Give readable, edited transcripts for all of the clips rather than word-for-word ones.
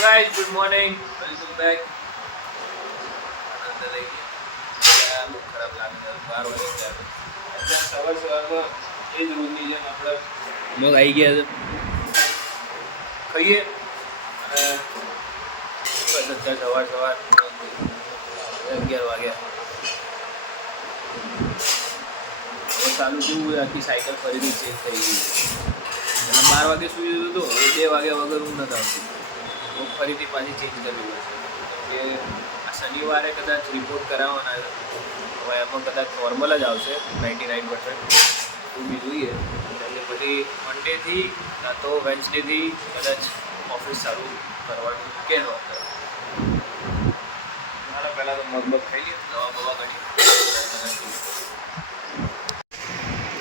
guys, good morning. Welcome back. બહુ ખરાબ લાગે 12 વાગે ત્યારે સવારમાં એ જ રોજની જેમ આપણે લોક આવી ગયા છે ખાઈએ અને બસ અત્યારે સવાર 11 વાગ્યા ચાલુ થયું આખી સાયકલ ફરીથી ચેક થઈ ગઈ અને 12 વાગે સુઈ જતો હતો 2 વાગ્યા વગર હું નથી આવતું તો ફરીથી પાછી ચેન્જ કરવી પડશે કે આ શનિવારે કદાચ રિપોર્ટ કરાવવાના હવે એમાં કદાચ નોર્મલ જ આવશે 99% તો બી જોઈએ એટલે પછી મંડેથી કાં તો વેન્સડેથી કદાચ ઓફિસ ચાલુ કરવાનું કે ન કરે પહેલાં તો મગબગ ખાઈ લઈએ દવા બવા કરી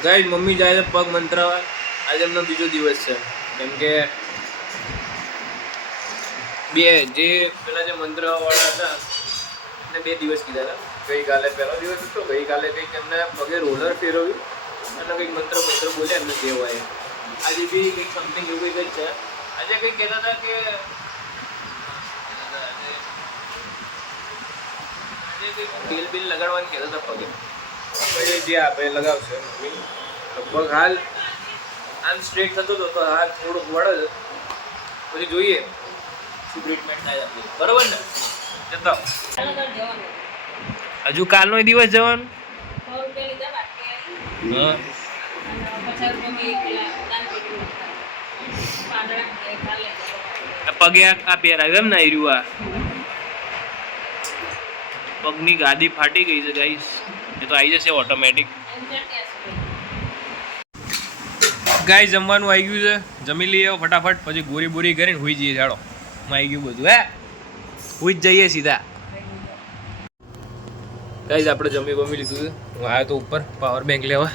ગાઈડ મમ્મી જાય છે પગ મંત્રાવા આજે એમનો બીજો દિવસ છે કેમ કે જે પેલા જે મંત્રાવાળા હતા એને 2 દિવસ કીધા હતા ગઈકાલે પહેલો દિવસ હતો ગઈકાલે કંઈક એમને પગે રોલર ફેરવ્યું અને કંઈક મંત્ર બોલ્યા એમને જે હોય આજે બી કંઈક સમથિંગ એવું કંઈક જ છે આજે કંઈક કહેતા હતા કે આજે કંઈક બિલ લગાડવાની કહેતા હતા પગે જે આપે લગાવશે મમ્મી લગભગ હાલ આમ સ્ટ્રેટ થતો હતો તો હાલ થોડુંક વળે પછી જોઈએ શું ટ્રીટમેન્ટ થાય આપણી બરાબર ને જતા હજુ કાલનો દિવસ જવાનું પગે આ પહેરાવ્યું એમ ને આવ્યું આ પગની ગાદી ફાટી ગઈ છે ગાઈસ એ તો આવી જશે ઓટોમેટિક ગાય જમવાનું આવી ગયું છે જમી લઈએ ફટાફટ પછી ગોરી બોરી કરીને હુઈ જઈએ ચાલો આવી ગયું બધું હે હુઈ જ જઈએ સીધા ગાઈઝ આપણે જમી લીધું છે હું આવ્યો તો ઉપર પાવર બેંક લેવા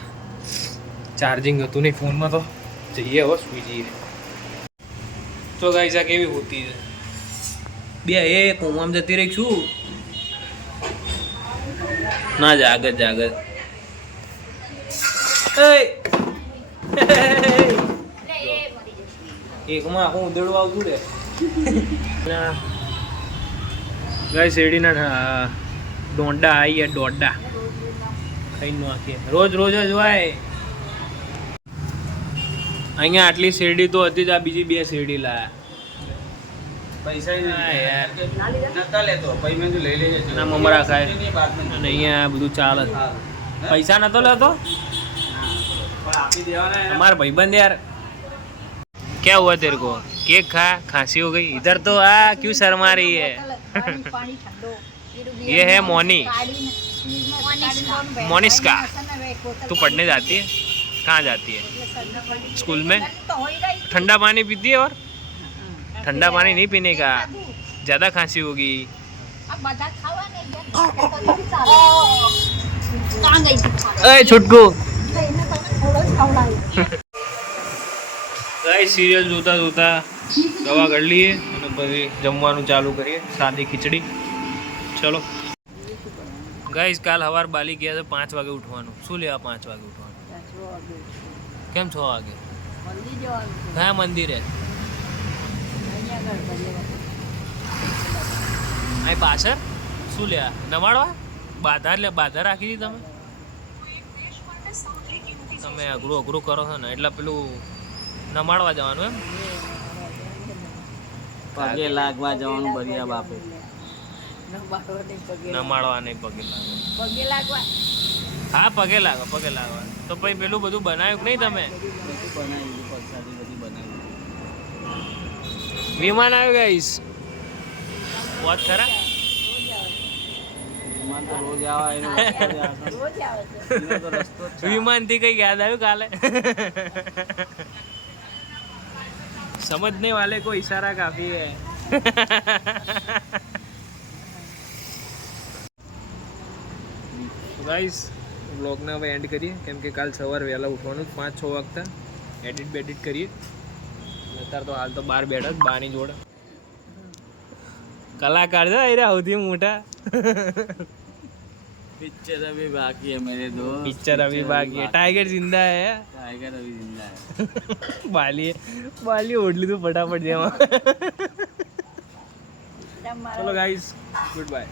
ચાર્જિંગ હતું નહીં ફોનમાં તો જઈએ હવે સુઈ જઈએ તો ગાઈઝ આ કેવી હોતી છે બે એ કુવામાં જતી રહી છું ના જાગત એકમાં આખું ઉદેડું આવતું રે ગાય શેરડીના દોંડા આવી ગયા દોંડા ખાઈ નાખીએ રોજ જ હોય અહીંયા આટલી શેરડી તો હતી જ આ બીજી 2 શેરડી લાયા પૈસા યાર નતા લેતો પછી મેં લઈ લેજે ના મમરા ખાય અને અહીંયા બધું ચાલે પૈસા નતો લેતો हमारा भाईबंद यार क्या हुआ तेरे को केक खा खांसी हो गई इधर तो क्यों शर्मा रही है ये है मोनिस्का तू पढ़ने जाती है कहाँ जाती है स्कूल में ठंडा पानी पीती है और ठंडा पानी नहीं पीने का ज़्यादा खांसी होगी छुटकू गाइस सीरियल જોતા દવા કરી લઈએ અને પછી જમવાનું ચાલુ કરીએ સાદી ખીચડી ચલો ગાઈસ કાલ સવાર બાલી ગયા તો 5 વાગે ઉઠવાનું શું લેવા 5 વાગે ઉઠવાનું કેમ 6 વાગે કયા મંદિરે અહીં પાછળ શું લેવા નમાડવા બાધા રાખી હતી તમે અઘરું કરો છો ને એટલે પેલું નમાડવા જવાનું એમ પગે લાગવા જવાનું બરિયા બાપે નમાડવા નહીં પગે લાગવા હા પગે લાગવા તો પછી પેલું બધું બનાવ્યું કે નહીં તમે વિમાન આવ્યું ગાઈસ વાત ખરા વિમાન થી કઈ યાદ આવ્યું કાલે समझने वाले को इशारा काफी है गाइस व्लॉग ने હવે એન્ડ કરીએ કેમ કે કાલ સવારે વહેલા ઉઠવાનું 5-6 વાગતા એડિટ કરીએ અત્યારે તો હાલ તો બહાર બેઠા બાની જોડે कलाकार जो अरे होती मोटा पिक्चर अभी बाकी है मेरे दोस्त पिक्चर अभी बाकी है टाइगर जिंदा है टाइगर अभी जिंदा है बाली ओढ़ ली तो फटाफट जावा આટા મારો ચલો ગાઈઝ ગુડ બાય.